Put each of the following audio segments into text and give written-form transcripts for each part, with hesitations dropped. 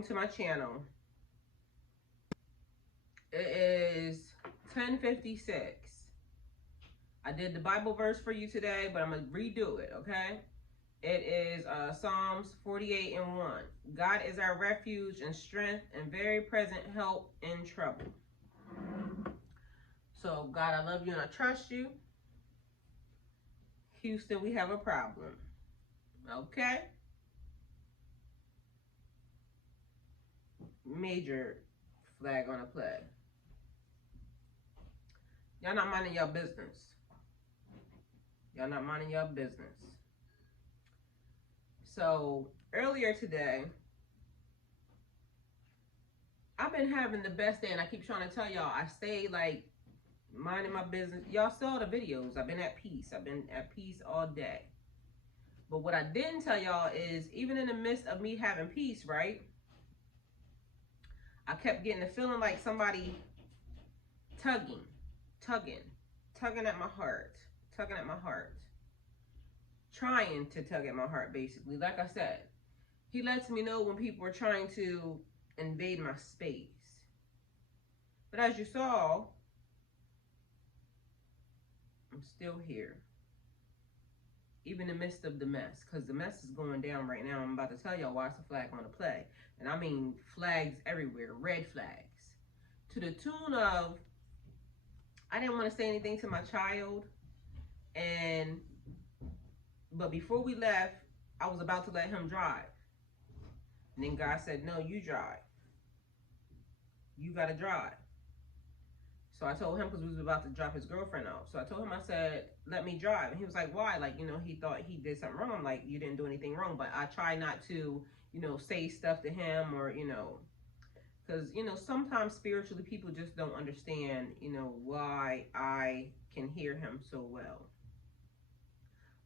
welcome to my channel. It is 10:56. I did the Bible verse for you today, but I'm going to redo it, okay? It is Psalms 48:1. God is our refuge and strength and very present help in trouble. So, God, I love you and I trust you. Houston, we have a problem. Okay? Major flag on a play. Y'all not minding your business. Y'all not minding your business. So, earlier today, I've been having the best day, and I keep trying to tell y'all, I stay like minding my business. Y'all saw the videos. I've been at peace. I've been at peace all day. But what I didn't tell y'all is, even in the midst of me having peace, right, I kept getting the feeling like somebody tugging at my heart, trying to tug at my heart, basically. Like I said, he lets me know when people are trying to invade my space. But as you saw, I'm still here, even in the midst of the mess, because the mess is going down right now. I'm about to tell y'all why it's a flag on the play. And I mean flags everywhere, red flags, to the tune of, I didn't want to say anything to my child, but before we left, I was about to let him drive. And then God said, no, you drive. You got to drive. So I told him, because we was about to drop his girlfriend off. So I told him, I said, let me drive. And he was like, why? Like, you know, he thought he did something wrong. I'm like, you didn't do anything wrong. But I try not to, you know, say stuff to him or, you know, because, you know, sometimes spiritually people just don't understand, you know, why I can hear him so well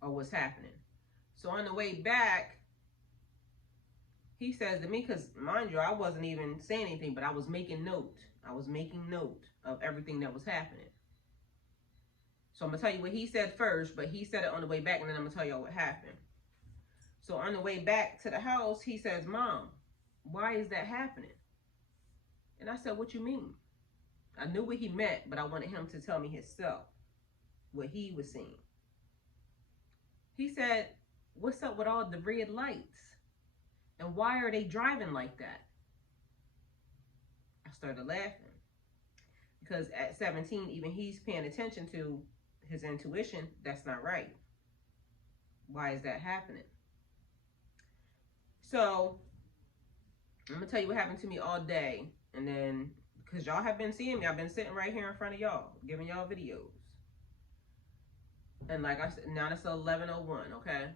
or what's happening. So on the way back, he says to me, because mind you, I wasn't even saying anything, but I was making note. I was making note of everything that was happening. So I'm going to tell you what he said first, but he said it on the way back, and then I'm going to tell y'all what happened. So on the way back to the house, he says, Mom, why is that happening? And I said, what you mean? I knew what he meant, but I wanted him to tell me himself what he was seeing. He said, what's up with all the red lights? And why are they driving like that? I started laughing. Because at 17, even he's paying attention to his intuition. That's not right. Why is that happening? So, I'm going to tell you what happened to me all day. And then, because y'all have been seeing me, I've been sitting right here in front of y'all, giving y'all videos. And like I said, now it's 11:01, okay?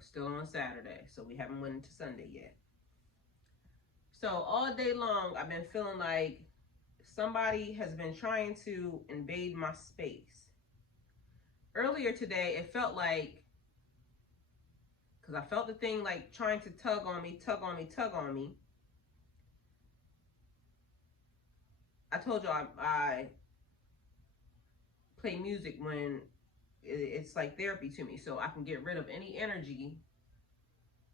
Still on Saturday, so we haven't went into Sunday yet. So all day long, I've been feeling like somebody has been trying to invade my space. Earlier today, it felt like, because I felt the thing like trying to tug on me. I told you I play music when it's like therapy to me, so I can get rid of any energy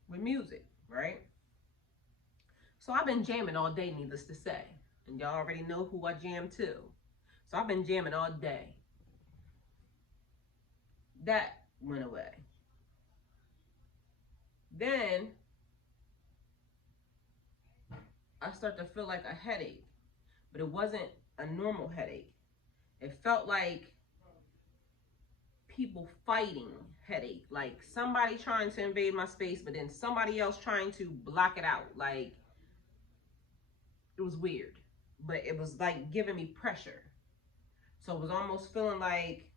with music, right? So I've been jamming all day, needless to say. And y'all already know who I jam to. So I've been jamming all day. That went away. Then I start to feel like a headache, but it wasn't a normal headache. It felt like people fighting headache, like somebody trying to invade my space, but then somebody else trying to block it out. Like, it was weird, but it was like giving me pressure. So it was almost feeling like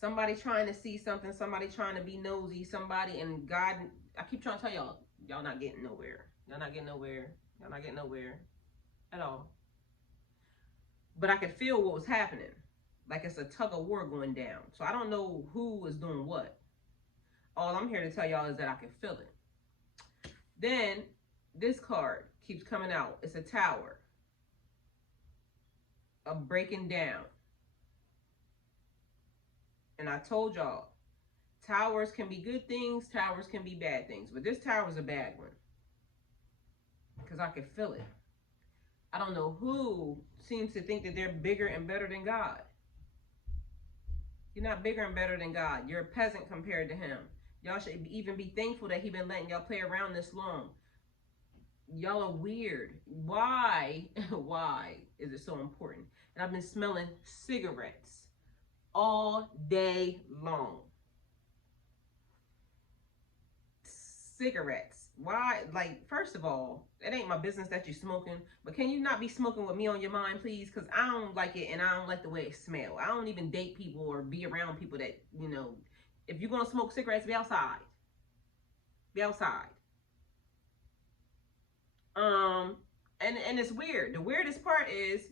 somebody trying to see something, somebody trying to be nosy, somebody, and God, I keep trying to tell y'all, y'all not getting nowhere. Y'all not getting nowhere. Y'all not getting nowhere at all. But I could feel what was happening. Like it's a tug of war going down. So I don't know who was doing what. All I'm here to tell y'all is that I can feel it. Then this card keeps coming out. It's a tower of breaking down. And I told y'all, towers can be good things, towers can be bad things. But this tower is a bad one. because I can feel it. I don't know who seems to think that they're bigger and better than God. You're not bigger and better than God. You're a peasant compared to him. Y'all should even be thankful that he been letting y'all play around this long. Y'all are weird. Why? Why is it so important? And I've been smelling cigarettes all day long. Cigarettes. Why? Like, first of all, it ain't my business that you're smoking, but can you not be smoking with me on your mind, please? Because I don't like it, and I don't like the way it smells. I don't even date people or be around people that, you know, if you're going to smoke cigarettes, be outside. Be outside. And it's weird. The weirdest part is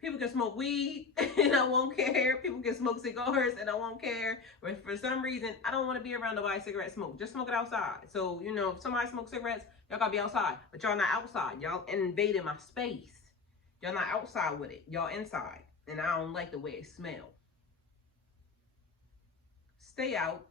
people can smoke weed and I won't care. People can smoke cigars and I won't care. But for some reason, I don't want to be around nobody's cigarette smoke. Just smoke it outside. So, you know, if somebody smokes cigarettes, y'all gotta be outside. But y'all not outside. Y'all invading my space. Y'all not outside with it. Y'all inside. And I don't like the way it smells. Stay out.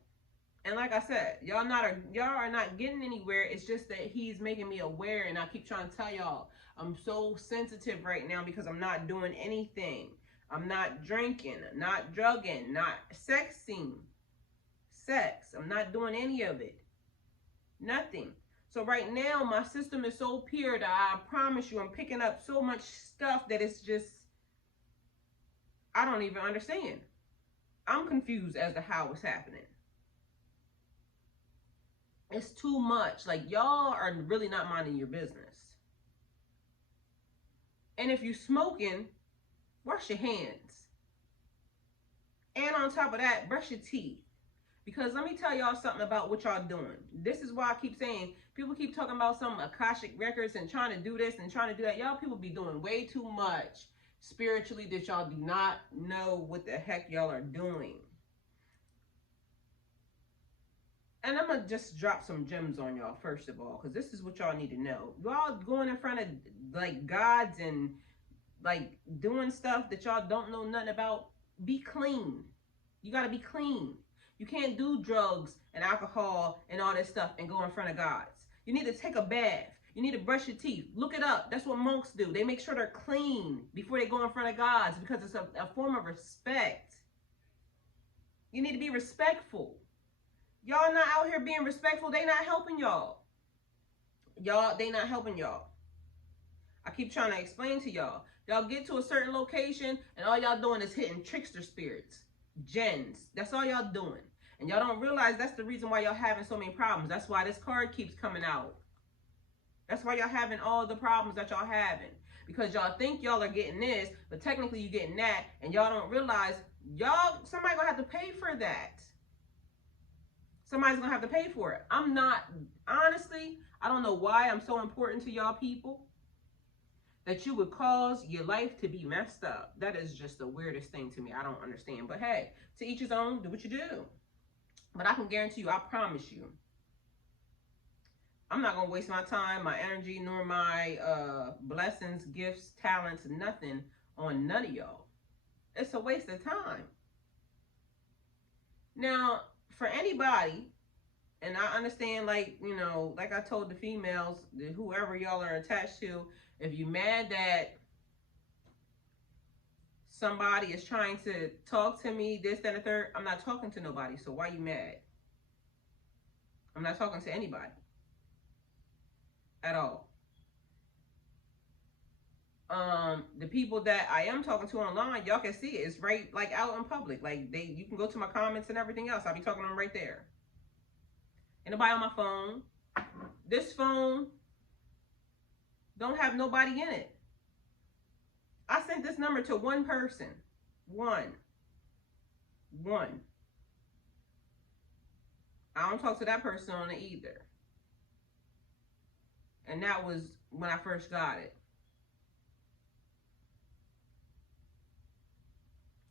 And like I said, y'all are not getting anywhere. It's just that he's making me aware, and I keep trying to tell y'all, I'm so sensitive right now because I'm not doing anything. I'm not drinking, not drugging, not sexing. Sex. I'm not doing any of it. Nothing. So right now, my system is so pure that I promise you, I'm picking up so much stuff that it's just, I don't even understand. I'm confused as to how it's happening. It's too much. Like, y'all are really not minding your business. And if you're smoking, wash your hands. And on top of that, brush your teeth. Because let me tell y'all something about what y'all doing. This is why I keep saying, people keep talking about some Akashic records and trying to do this and trying to do that. Y'all people be doing way too much spiritually that y'all do not know what the heck y'all are doing. And I'm going to just drop some gems on y'all, first of all, because this is what y'all need to know. Y'all going in front of, like, gods and, like, doing stuff that y'all don't know nothing about. Be clean. You got to be clean. You can't do drugs and alcohol and all this stuff and go in front of gods. You need to take a bath. You need to brush your teeth. Look it up. That's what monks do. They make sure they're clean before they go in front of gods because it's a form of respect. You need to be respectful. Y'all not out here being respectful. They not helping y'all. They not helping y'all. I keep trying to explain to y'all. Y'all get to a certain location and all y'all doing is hitting trickster spirits. Gens. That's all y'all doing. And y'all don't realize that's the reason why y'all having so many problems. That's why this card keeps coming out. That's why y'all having all the problems that y'all having. Because y'all think y'all are getting this, but technically you're getting that. And y'all don't realize somebody gonna have to pay for that. Somebody's going to have to pay for it. I'm not, honestly, I don't know why I'm so important to y'all people that you would cause your life to be messed up. That is just the weirdest thing to me. I don't understand. But hey, to each his own, do what you do. But I can guarantee you, I promise you, I'm not going to waste my time, my energy, nor my blessings, gifts, talents, nothing on none of y'all. It's a waste of time. Now, for anybody, and I understand, like, you know, like I told the females, whoever y'all are attached to, if you're mad that somebody is trying to talk to me, this, that, and the third, I'm not talking to nobody, so why you mad? I'm not talking to anybody. At all. The people that I am talking to online, y'all can see it. It's right, like, out in public. Like, you can go to my comments and everything else. I'll be talking to them right there. Ain't nobody on my phone. This phone don't have nobody in it. I sent this number to one person. One. I don't talk to that person on it either. And that was when I first got it.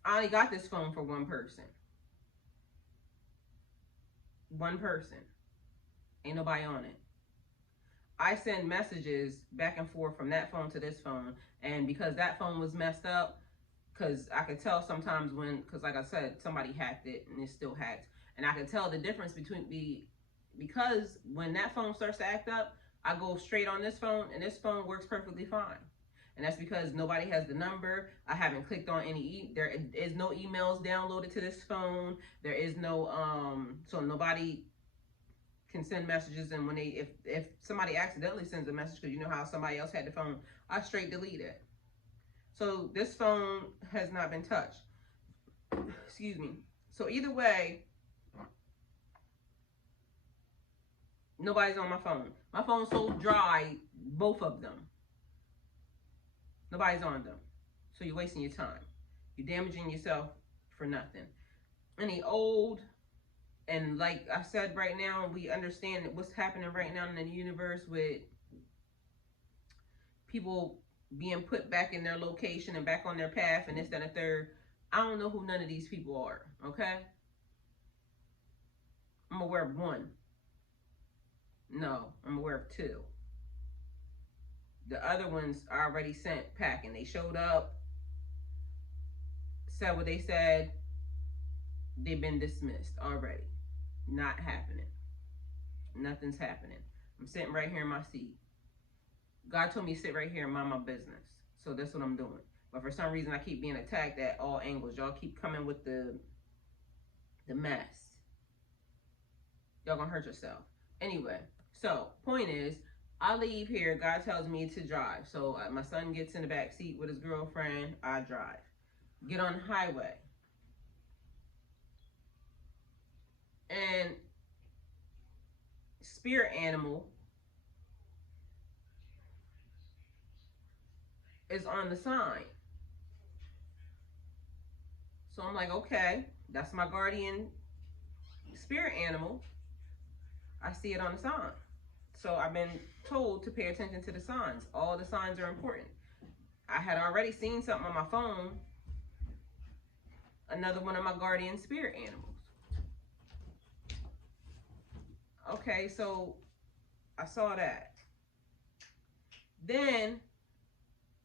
I only got this phone for one person. One person. Ain't nobody on it. I send messages back and forth from that phone to this phone. And because that phone was messed up, because I could tell sometimes because like I said, somebody hacked it and it's still hacked. And I could tell the difference because when that phone starts to act up, I go straight on this phone, and this phone works perfectly fine. And that's because nobody has the number. I haven't clicked on any, there is no emails downloaded to this phone. There is no, so nobody can send messages. And when they, if somebody accidentally sends a message, because you know how somebody else had the phone, I straight delete it. So this phone has not been touched. Excuse me. So either way, nobody's on my phone. My phone's so dry, both of them. Nobody's on them. So you're wasting your time. You're damaging yourself for nothing. Any old, and like I said right now, we understand that what's happening right now in the universe with people being put back in their location and back on their path and this, that, and the third. I don't know who none of these people are, okay? I'm aware of one. No, I'm aware of two. The other ones are already sent packing. They showed up, said what they said. They've been dismissed already. Not happening. Nothing's happening. I'm sitting right here in my seat. God told me to sit right here and mind my business. So that's what I'm doing. But for some reason, I keep being attacked at all angles. Y'all keep coming with the mess. Y'all gonna hurt yourself. Anyway, so point is, I leave here. God tells me to drive. So my son gets in the back seat with his girlfriend. I drive. Get on the highway. And spirit animal is on the sign. So I'm like, okay, that's my guardian spirit animal. I see it on the sign. So I've been told to pay attention to the signs. All the signs are important. I had already seen something on my phone. Another one of my guardian spirit animals. Okay, so I saw that. Then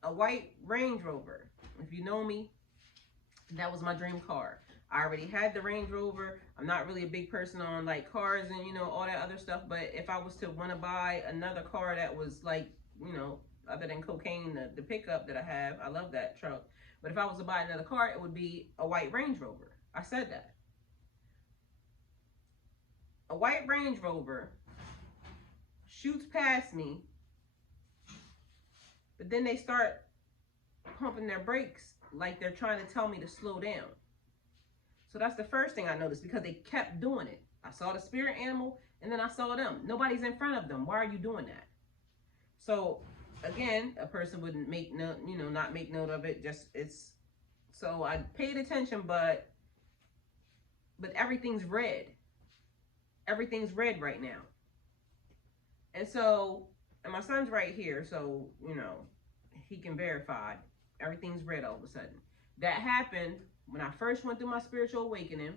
a white Range Rover. If you know me, that was my dream car. I already had the Range Rover. I'm not really a big person on like cars and, you know, all that other stuff. But if I was to want to buy another car that was like, you know, other than cocaine, the pickup that I have, I love that truck. But if I was to buy another car, it would be a white Range Rover. I said that. A white Range Rover shoots past me, but then they start pumping their brakes like they're trying to tell me to slow down. So that's the first thing I noticed, because they kept doing it. I saw the spirit animal, and then I saw them. Nobody's in front of them. Why are you doing that? So again, a person wouldn't make note, you know, not make note of it. Just it's. So I paid attention, but everything's red. Everything's red right now. And so, and my son's right here, so, you know, he can verify. Everything's red all of a sudden. That happened when I first went through my spiritual awakening.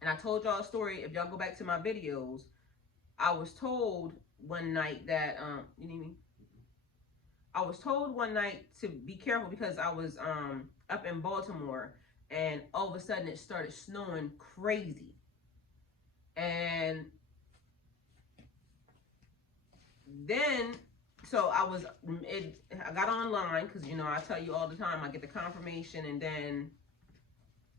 And I told y'all a story. If y'all go back to my videos, I was told one night that, you need me? I was told one night to be careful because I was up in Baltimore, and all of a sudden it started snowing crazy. And then, so I got online, because, you know, I tell you all the time, I get the confirmation, and then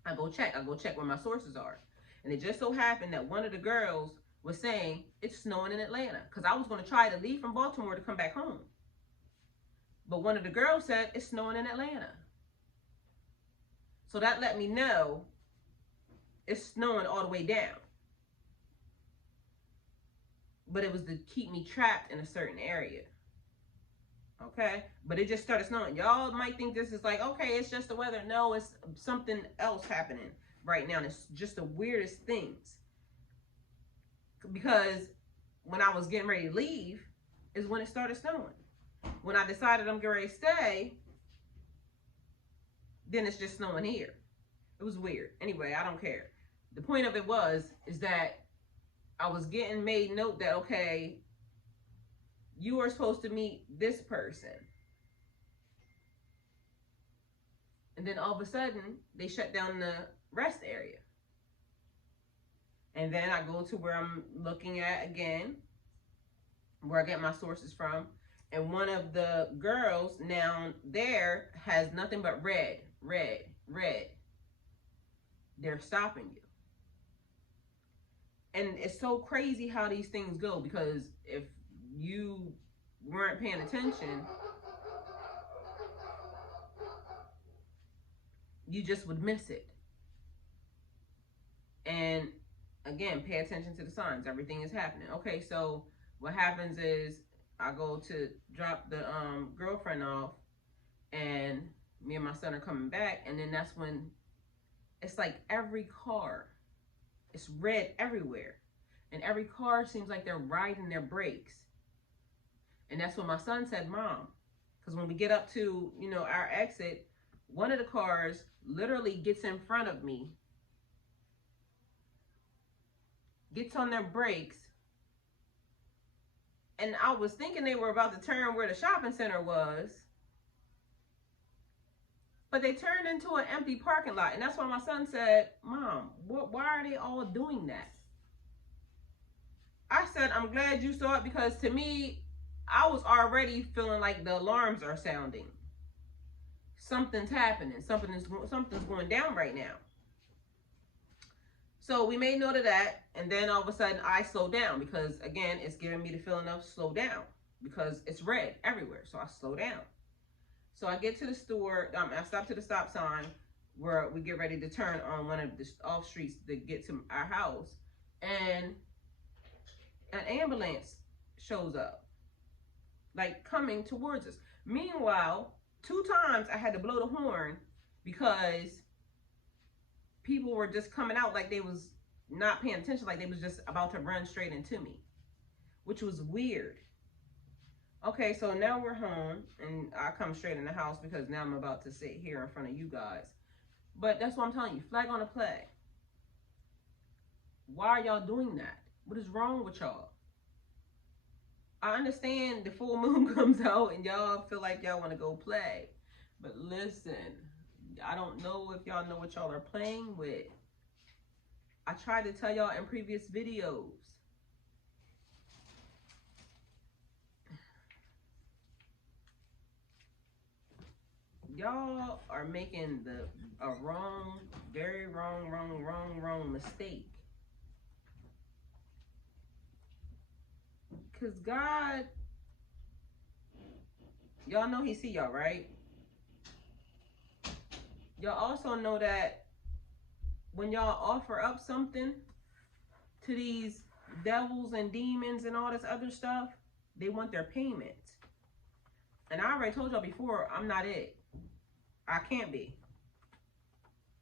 I go check where my sources are. And it just so happened that one of the girls was saying it's snowing in Atlanta, because I was going to try to leave from Baltimore to come back home. But one of the girls said it's snowing in Atlanta. So that let me know it's snowing all the way down. But it was to keep me trapped in a certain area. Okay? But it just started snowing. Y'all might think this is like, okay, it's just the weather. No, it's something else happening right now. And it's just the weirdest things. Because when I was getting ready to leave is when it started snowing. When I decided I'm getting ready to stay, then it's just snowing here. It was weird. Anyway, I don't care. The point of it is that I was getting made note that, okay, you are supposed to meet this person. And then all of a sudden, they shut down the rest area. And then I go to where I'm looking at again, where I get my sources from. And one of the girls now there has nothing but red, red, red. They're stopping you. And it's so crazy how these things go, because if you weren't paying attention, you just would miss it. And again, pay attention to the signs. Everything is happening. Okay, so what happens is I go to drop the girlfriend off, and me and my son are coming back, and then that's when it's like every car, it's red everywhere, and every car seems like they're riding their brakes. And that's when my son said, Mom, because when we get up to, you know, our exit, one of the cars literally gets in front of me, gets on their brakes, and I was thinking they were about to turn where the shopping center was, but they turned into an empty parking lot. And that's why my son said, Mom, why are they all doing that? I said, I'm glad you saw it, because to me, I was already feeling like the alarms are sounding. Something's happening. Something's going down right now. So we made note of that, and then all of a sudden I slowed down, because again, it's giving me the feeling of slow down, because it's red everywhere. So I slow down. So I get to the store, I stop to the stop sign where we get ready to turn on one of the off streets to get to our house, and an ambulance shows up, like coming towards us. Meanwhile, 2 times I had to blow the horn because people were just coming out like they was not paying attention, like they was just about to run straight into me, which was weird. Okay, so now we're home, and I come straight in the house because now I'm about to sit here in front of you guys. But that's what I'm telling you, flag on the play. Why are y'all doing that? What is wrong with y'all? I understand the full moon comes out and y'all feel like y'all want to go play. But listen, I don't know if y'all know what y'all are playing with. I tried to tell y'all in previous videos. Y'all are making a wrong, very wrong mistake. Because God, y'all know he see y'all, right? Y'all also know that when y'all offer up something to these devils and demons and all this other stuff, they want their payment. And I already told y'all before, I'm not it. I can't be.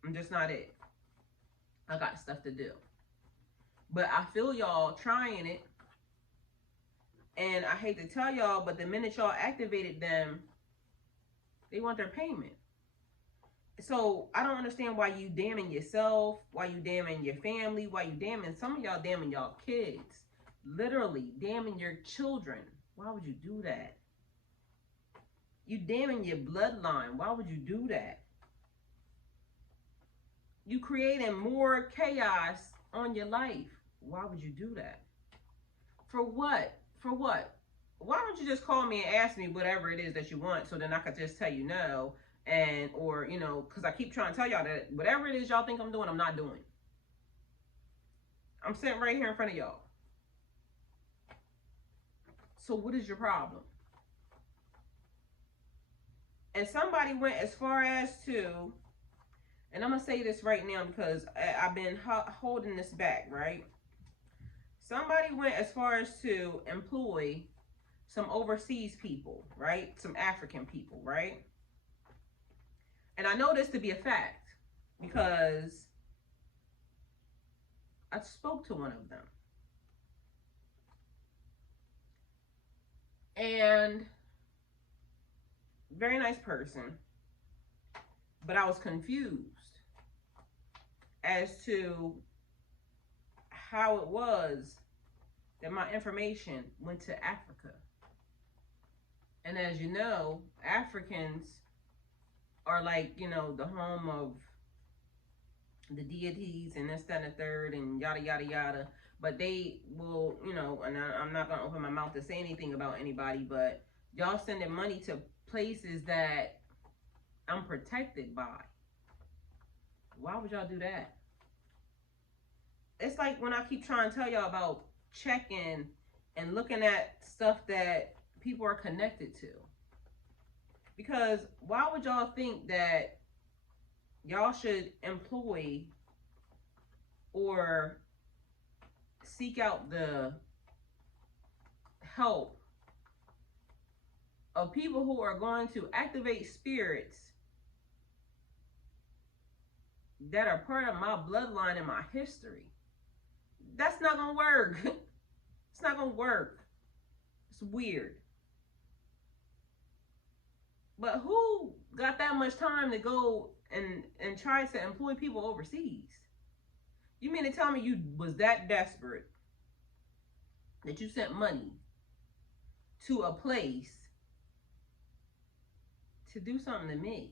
I'm just not it. I got stuff to do. But I feel y'all trying it. And I hate to tell y'all, but the minute y'all activated them, they want their payment. So I don't understand why you damning yourself, why you damning your family, why you damning, some of y'all damning y'all kids. Literally damning your children. Why would you do that? You damning your bloodline. Why would you do that? You creating more chaos on your life. Why would you do that? For what? For what? Why don't you just call me and ask me whatever it is that you want, so then I could just tell you no, and or you know, because I keep trying to tell y'all that whatever it is y'all think I'm doing, I'm not doing. I'm sitting right here in front of y'all. So what is your problem? And somebody went as far as to, and I'm going to say this right now because I've been holding this back, right? Somebody went as far as to employ some overseas people, right? Some African people, right? And I know this to be a fact because I spoke to one of them. And very nice person, but I was confused as to how it was that my information went to Africa. And as you know, Africans are like, you know, the home of the deities and this, that, and the third, and yada, yada, yada. But they will, you know, and I'm not going to open my mouth to say anything about anybody, but y'all sending money to places that I'm protected by. Why would y'all do that? It's like when I keep trying to tell y'all about checking and looking at stuff that people are connected to. Because why would y'all think that y'all should employ or seek out the help of people who are going to activate spirits that are part of my bloodline and my history? That's not gonna work. It's not gonna work. It's weird. But who got that much time to go and try to employ people overseas? You mean to tell me you was that desperate that you sent money to a place to do something to me?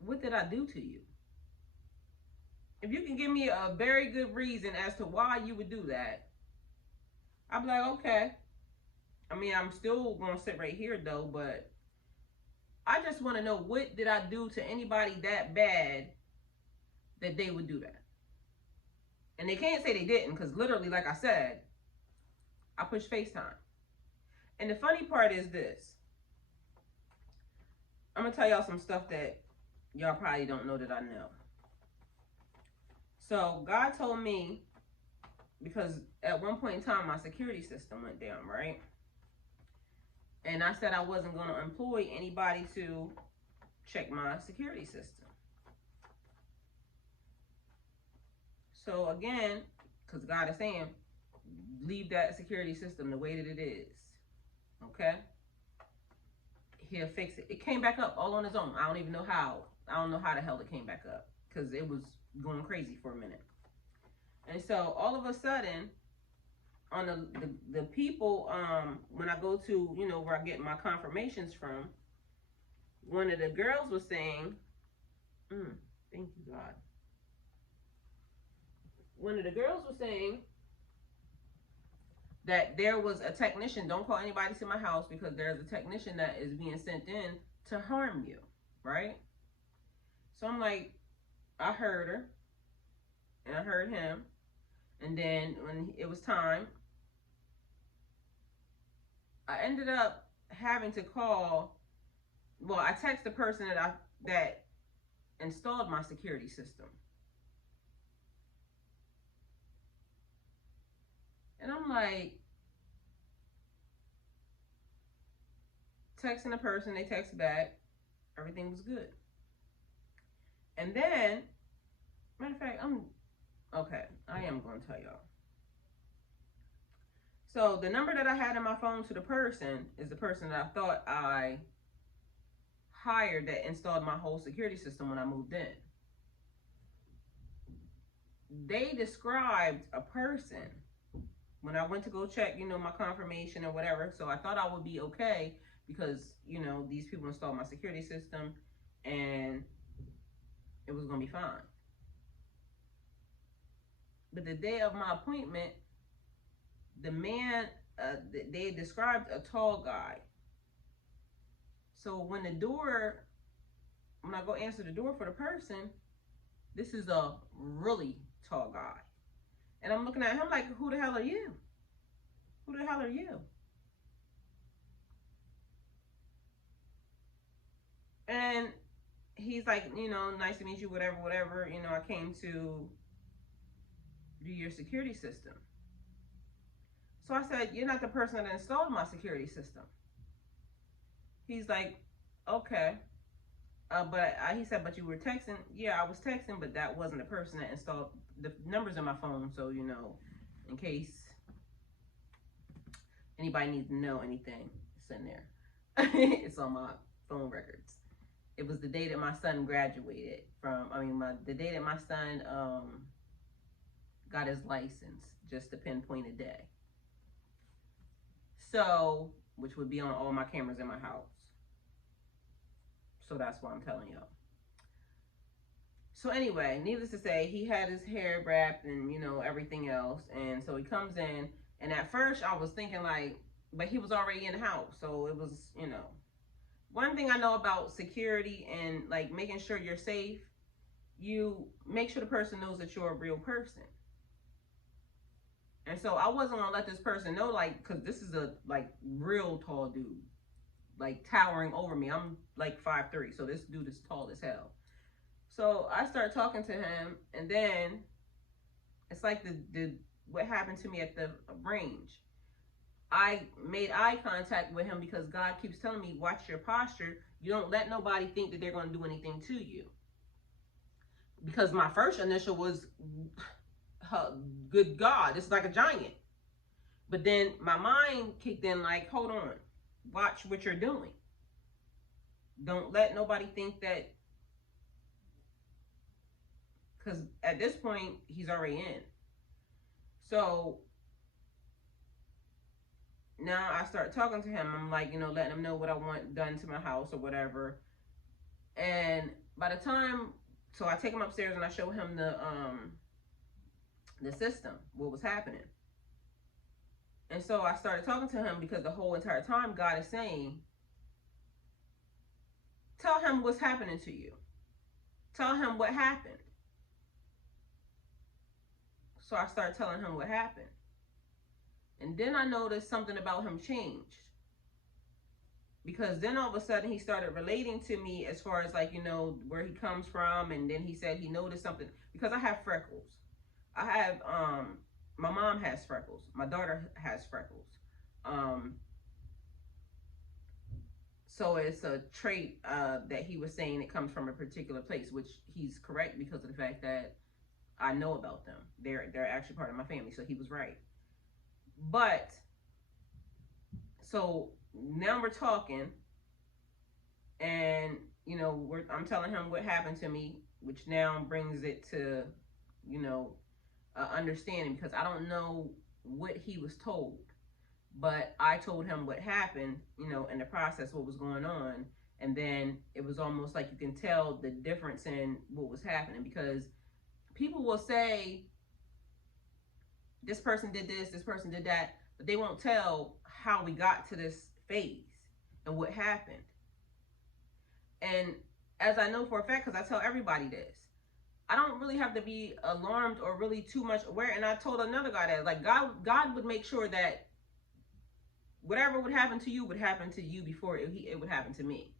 What did I do to you? If you can give me a very good reason as to why you would do that, I'd be like, okay. I mean, I'm still going to sit right here, though, but I just want to know, what did I do to anybody that bad that they would do that? And they can't say they didn't, because literally, like I said, I push FaceTime. And the funny part is this. I'm going to tell y'all some stuff that y'all probably don't know that I know. So God told me, because at one point in time, my security system went down, right? And I said I wasn't going to employ anybody to check my security system. So again, because God is saying, leave that security system the way that it is. Okay? He'll fix it. It came back up all on its own. I don't even know how. I don't know how the hell it came back up, because it was going crazy for a minute. And so all of a sudden, on the people, when I go to, you know, where I get my confirmations from, one of the girls was saying, thank you, God. One of the girls was saying that there was a technician, don't call anybody to my house, because there's a technician that is being sent in to harm you, right? So I'm like, I heard her, and I heard him, and then when it was time, I ended up having to call, well, I texted the person that installed my security system. And I'm like, texting the person, they text back, everything was good. And then, matter of fact, I am going to tell y'all. So the number that I had in my phone to the person is the person that I thought I hired that installed my whole security system when I moved in. They described a person when I went to go check, you know, my confirmation or whatever. So I thought I would be okay because, you know, these people installed my security system and it was going to be fine. But the day of my appointment, the man, they described a tall guy. So when I go answer the door for the person, this is a really tall guy. And I'm looking at him like, who the hell are you? Who the hell are you? And he's like, you know, nice to meet you, whatever, whatever. You know, I came to do your security system. So I said, you're not the person that installed my security system. He's like, okay. He said, but you were texting. Yeah, I was texting, but that wasn't the person that installed the numbers in my phone. So, you know, in case anybody needs to know anything, it's in there. It's on my phone records. It was the day that my son graduated the day that my son got his license, just to pinpoint a day. So, which would be on all my cameras in my house. So that's why I'm telling y'all. So anyway, needless to say, he had his hair wrapped and, you know, everything else. And so he comes in, and at first I was thinking like, but he was already in the house. So it was, you know, one thing I know about security and like making sure you're safe, you make sure the person knows that you're a real person. And so I wasn't gonna let this person know, like, cause this is a like real tall dude, like towering over me. I'm like 5'3", so this dude is tall as hell. So I start talking to him, and then it's like the what happened to me at the range. I made eye contact with him because God keeps telling me, watch your posture. You don't let nobody think that they're going to do anything to you. Because my first initial was, good God, it's like a giant. But then my mind kicked in like, hold on, watch what you're doing. Don't let nobody think that, because at this point, he's already in. So now I start talking to him. I'm like, you know, letting him know what I want done to my house or whatever. And by the time, so I take him upstairs and I show him the system, what was happening. And so I started talking to him because the whole entire time God is saying, tell him what's happening to you. Tell him what happened. So I started telling him what happened. And then I noticed something about him changed. Because then all of a sudden he started relating to me as far as like, you know, where he comes from. And then he said he noticed something. Because I have freckles. I have, my mom has freckles. My daughter has freckles. So it's a trait that he was saying it comes from a particular place, which he's correct because of the fact that I know about them. They're actually part of my family, so he was right. But so now we're talking, and you know, I'm telling him what happened to me, which now brings it to, you know, understanding, because I don't know what he was told, but I told him what happened, you know, in the process, what was going on, and then it was almost like you can tell the difference in what was happening, because people will say, this person did this, this person did that, but they won't tell how we got to this phase and what happened. And as I know for a fact, because I tell everybody this, I don't really have to be alarmed or really too much aware. And I told another guy that, like, God would make sure that whatever would happen to you would happen to you before it would happen to me.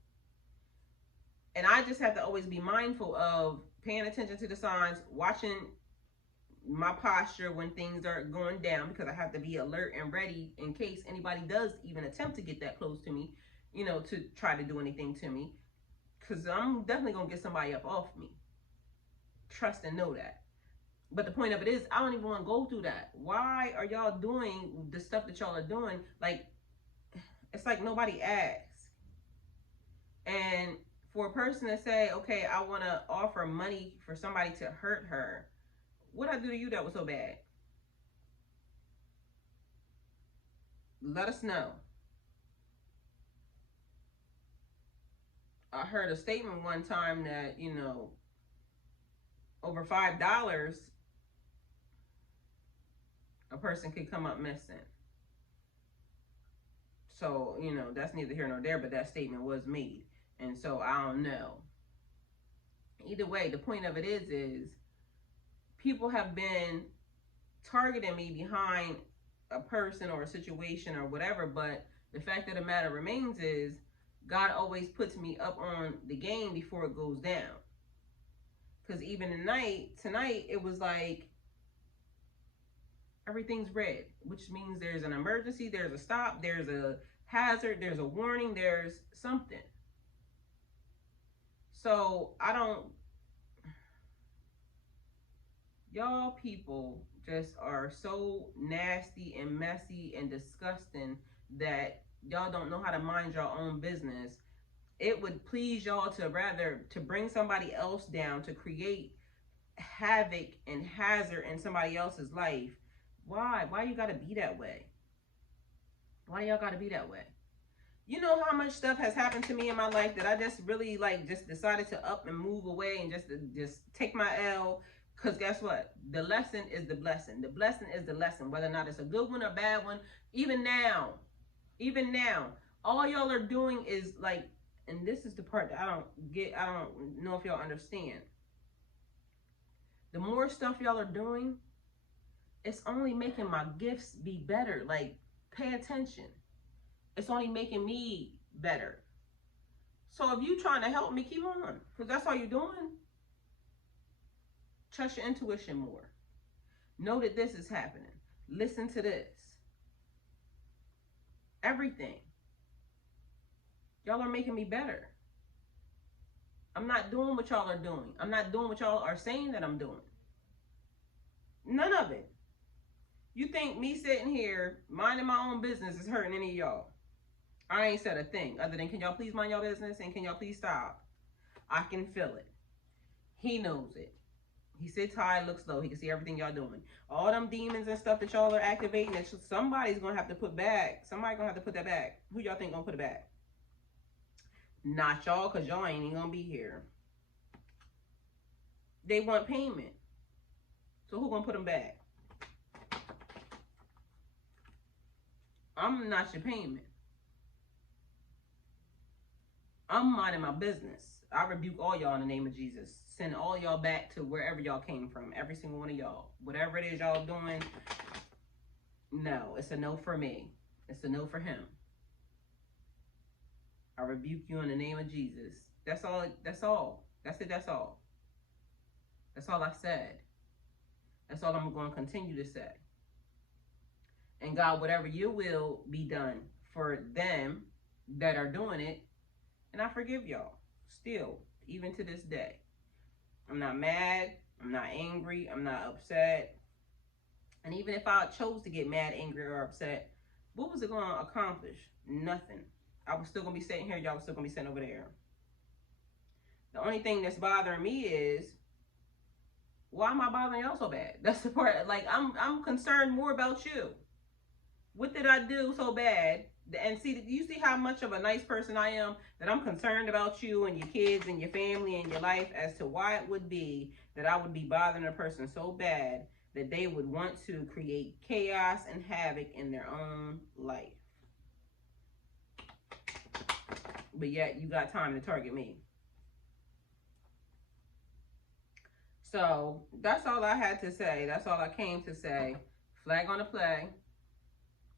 And I just have to always be mindful of paying attention to the signs, watching my posture when things are going down, because I have to be alert and ready in case anybody does even attempt to get that close to me, you know, to try to do anything to me, because I'm definitely going to get somebody up off me. Trust and know that. But the point of it is, I don't even want to go through that. Why are y'all doing the stuff that y'all are doing? Like, it's like nobody asked. And for a person to say, okay, I want to offer money for somebody to hurt her, what'd I do to you that was so bad? Let us know. I heard a statement one time that, you know, over $5, a person could come up missing. So, you know, that's neither here nor there, but that statement was made. And so I don't know. Either way, the point of it is people have been targeting me behind a person or a situation or whatever, but the fact of the matter remains is God always puts me up on the game before it goes down. Because even tonight, it was like everything's red, which means there's an emergency, there's a stop, there's a hazard, there's a warning, there's something. So y'all people just are so nasty and messy and disgusting that y'all don't know how to mind your own business. It would please y'all to bring somebody else down, to create havoc and hazard in somebody else's life. Why you gotta be that way? Why y'all gotta be that way? You know how much stuff has happened to me in my life that I just really like just decided to up and move away and just take my L. Because guess what? The lesson is the blessing. The blessing is the lesson. Whether or not it's a good one or a bad one. Even now, all y'all are doing is like, and this is the part that I don't get. I don't know if y'all understand. The more stuff y'all are doing, it's only making my gifts be better. Like, pay attention. It's only making me better. So if you trying to help me, keep on. Because that's all you're doing. Trust your intuition more. Know that this is happening. Listen to this. Everything. Y'all are making me better. I'm not doing what y'all are doing. I'm not doing what y'all are saying that I'm doing. None of it. You think me sitting here minding my own business is hurting any of y'all? I ain't said a thing other than, can y'all please mind your business and can y'all please stop? I can feel it. He knows it. He sits high, looks low. He can see everything y'all doing. All them demons and stuff that y'all are activating, that somebody's going to have to put back. Somebody's going to have to put that back. Who y'all think going to put it back? Not y'all, because y'all ain't even going to be here. They want payment. So who going to put them back? I'm not your payment. I'm minding my business. I rebuke all y'all in the name of Jesus. Send all y'all back to wherever y'all came from. Every single one of y'all. Whatever it is y'all doing, no. It's a no for me. It's a no for him. I rebuke you in the name of Jesus. That's all. That's all. That's it. That's all. That's all I said. That's all I'm going to continue to say. And God, whatever your will be done for them that are doing it, and I forgive y'all. Still, even to this day. I'm not mad. I'm not angry. I'm not upset. And even if I chose to get mad, angry, or upset, what was it going to accomplish? Nothing. I was still going to be sitting here. Y'all was still going to be sitting over there. The only thing that's bothering me is, why am I bothering y'all so bad? That's the part. Like, I'm concerned more about you. What did I do so bad? And see, you see how much of a nice person I am, that I'm concerned about you and your kids and your family and your life, as to why it would be that I would be bothering a person so bad that they would want to create chaos and havoc in their own life. But yet you got time to target me. So that's all I had to say. That's all I came to say. Flag on the play.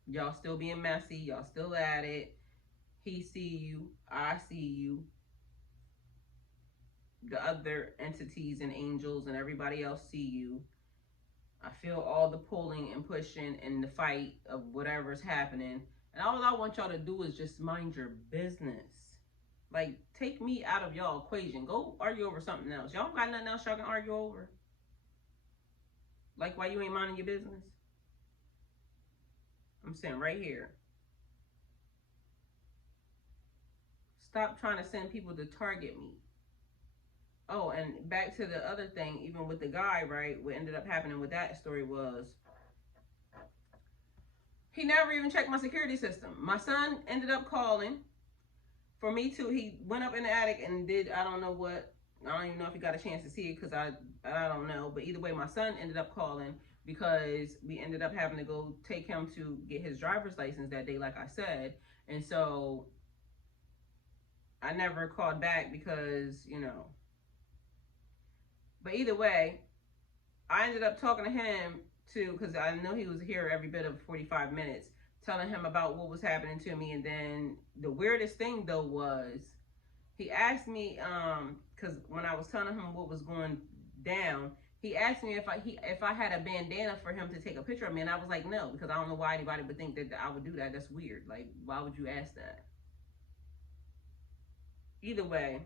Y'all still being messy. Y'all still at it. He see you. I see you. The other entities and angels and everybody else see you. I feel all the pulling and pushing and the fight of whatever's happening. And all I want y'all to do is just mind your business. Like, take me out of y'all equation. Go argue over something else. Y'all got nothing else y'all can argue over? Like, why you ain't minding your business? I'm sitting right here. Stop trying to send people to target me. Oh, and back to the other thing, even with the guy, right? What ended up happening with that story was, he never even checked my security system. My son ended up calling for me to, he went up in the attic and did, I don't know what, I don't even know if he got a chance to see it, because I don't know. But either way, my son ended up calling because we ended up having to go take him to get his driver's license that day, like I said. And so I never called back because, you know. But either way, I ended up talking to him too, because I know he was here every bit of 45 minutes, telling him about what was happening to me. And then the weirdest thing though was, he asked me, because when I was telling him what was going down, he asked me if I had a bandana for him to take a picture of me, and I was like, no, because I don't know why anybody would think that I would do that. That's weird. Like, why would you ask that? Either way,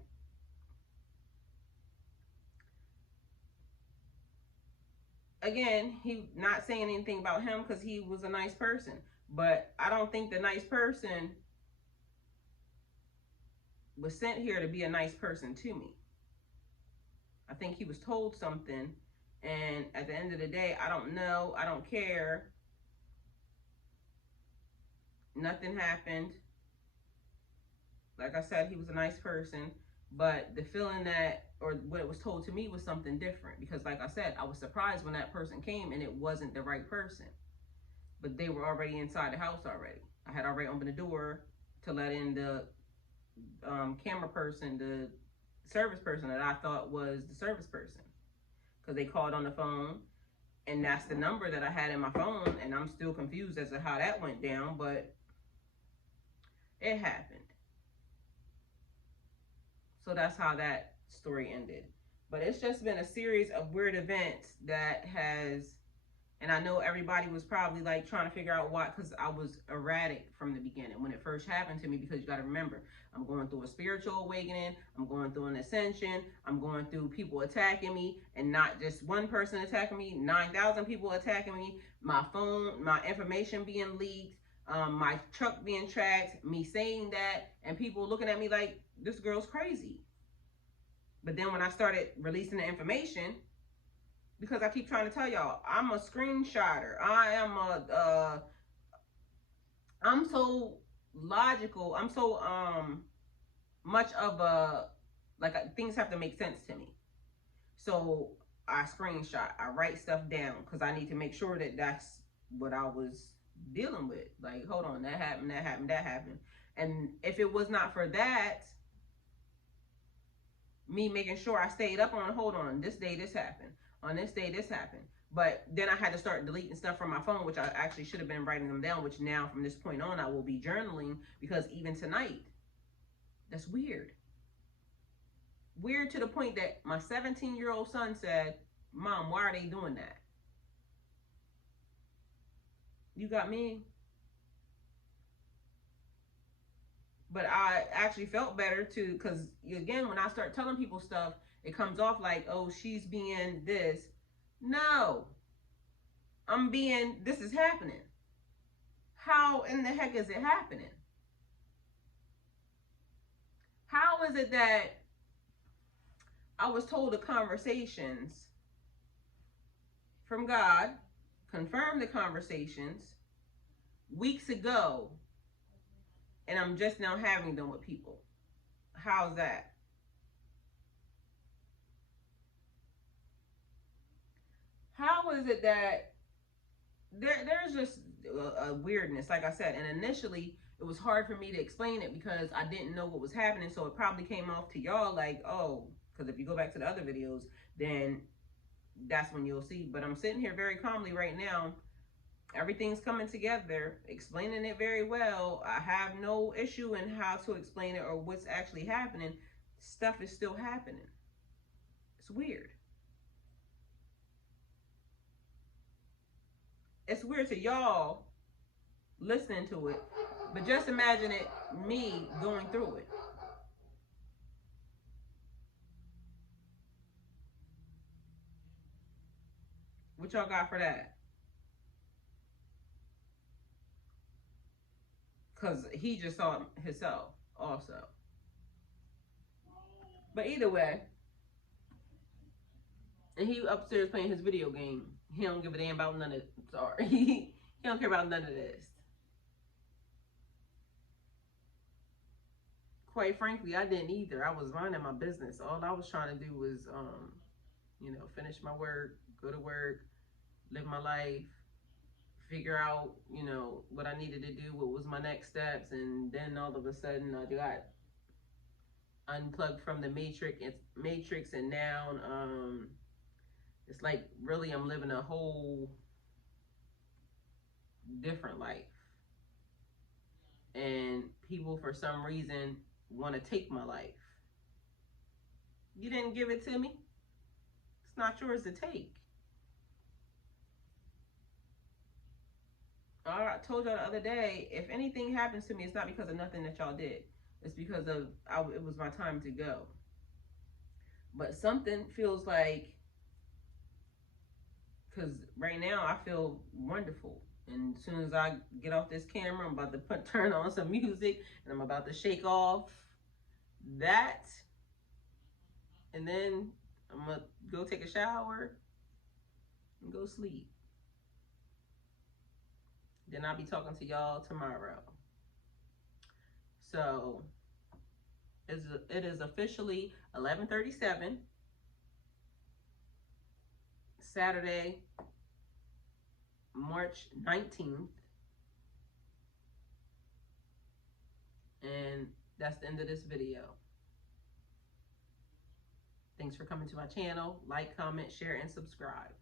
again, he not saying anything about him because he was a nice person, but I don't think the nice person was sent here to be a nice person to me. I think he was told something, and at the end of the day, I don't know. I don't care. Nothing happened. Like I said, he was a nice person, but the feeling that, or what it was told to me, was something different. Because like I said, I was surprised when that person came and it wasn't the right person, but they were already inside the house already. I had already opened the door to let in the camera person, the service person that I thought was the service person, because they called on the phone, and that's the number that I had in my phone, and I'm still confused as to how that went down, but it happened. So that's how that story ended. But it's just been a series of weird events that has, and I know everybody was probably like trying to figure out why, because I was erratic from the beginning when it first happened to me. Because you got to remember, I'm going through a spiritual awakening, I'm going through an ascension, I'm going through people attacking me, and not just one person attacking me, 9,000 people attacking me, my phone, my information being leaked, my truck being tracked, me saying that, and people looking at me like, this girl's crazy. But then when I started releasing the information, because I keep trying to tell y'all, I'm a screenshotter. I'm so logical. I'm so much of a, things have to make sense to me. So I screenshot, I write stuff down, because I need to make sure that that's what I was dealing with. Like, hold on, that happened, that happened, that happened. And if it was not for that, me making sure I stayed up on, hold on, this day this happened, on this day this happened. But then I had to start deleting stuff from my phone, which I actually should have been writing them down, which now from this point on I will be journaling, because even tonight, that's weird. Weird to the point that my 17-year-old son said, Mom, why are they doing that? You got me? But I actually felt better too, because again, when I start telling people stuff, it comes off like, oh, she's being this. No, I'm being, this is happening. How in the heck is it happening? How is it that I was told the conversations from God, confirmed the conversations weeks ago, and I'm just now having them with people? How's that? How is it that there's just a weirdness, like I said, and initially it was hard for me to explain it because I didn't know what was happening, so it probably came off to y'all like, oh, because if you go back to the other videos, then that's when you'll see. But I'm sitting here very calmly right now. Everything's coming together, explaining it very well. I have no issue in how to explain it or what's actually happening. Stuff is still happening. It's weird. It's weird to y'all listening to it, but just imagine it, me going through it. What y'all got for that? Because he just saw it himself also. But either way, and he upstairs playing his video game. He don't give a damn about none of it. Sorry. He don't care about none of this. Quite frankly, I didn't either. I was minding my business. All I was trying to do was, finish my work, go to work, live my life, figure out, what I needed to do, what was my next steps, and then all of a sudden I got unplugged from the matrix, and now it's like really I'm living a whole different life, and people for some reason want to take my life. You didn't give it to me. It's not yours to take. I told y'all the other day, if anything happens to me, it's not because of nothing that y'all did. It's because of it was my time to go. But something feels like, because right now I feel wonderful. And as soon as I get off this camera, I'm about to turn on some music, and I'm about to shake off that. And then I'm going to go take a shower and go sleep. Then I'll be talking to y'all tomorrow. So It is officially 11:37, Saturday, March 19th. And that's the end of this video. Thanks for coming to my channel. Like, comment, share, and subscribe.